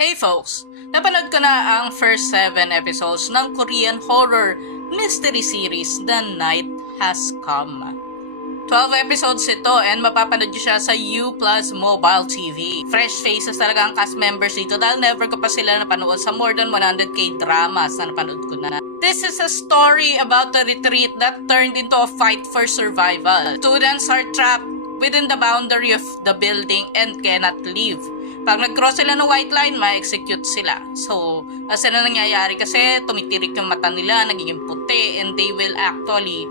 Hey folks! Napanood ko na ang first 7 episodes ng Korean horror mystery series The Night Has Come. 12 episodes ito and mapapanood nyo siya sa U Plus Mobile TV. Fresh faces talaga ang cast members dito dahil never ko pa sila napanood sa more than 100k dramas na napanood ko na. This is a story about a retreat that turned into a fight for survival. Students are trapped within the boundary of the building and cannot leave. Pag nag-cross sila ng white line, ma-execute sila. So, kasi na nangyayari kasi tumitirik yung mata nila, nagiging puti, and they will actually,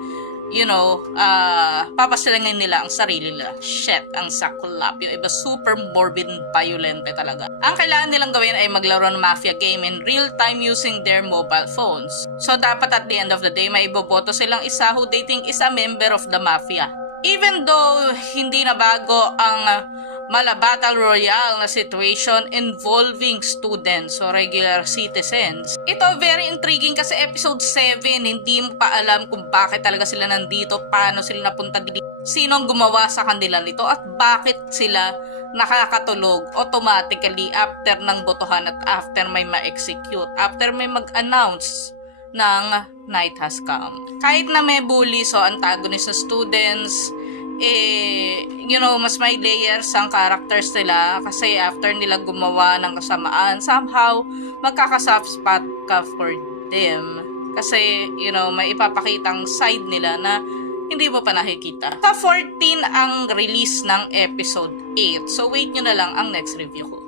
papasilangin nila ang sarili nila. Shit, ang sakulap. Yung iba super morbid and violent talaga. Ang kailangan nilang gawin ay maglaro ng mafia game in real time using their mobile phones. So, dapat at the end of the day, may iboboto silang isa who they think is a member of the mafia. Even though hindi na bago ang mala battle royale na situation involving students o regular citizens. Ito very intriguing kasi episode 7 hindi mo pa alam kung bakit talaga sila nandito, paano sila napunta dito, sino ang gumawa sa kanila nito at bakit sila nakakatulog automatically after ng botohan at after may ma-execute, after may mag-announce ng Night Has Come. Kahit na may bully, so antagonist na students, mas may layers ang characters nila kasi after nila gumawa ng kasamaan, somehow magkaka-soft spot ka for them kasi may ipapakitang side nila na hindi mo pa nakikita. Sa 14 ang release ng episode 8, so wait nyo na lang ang next review ko.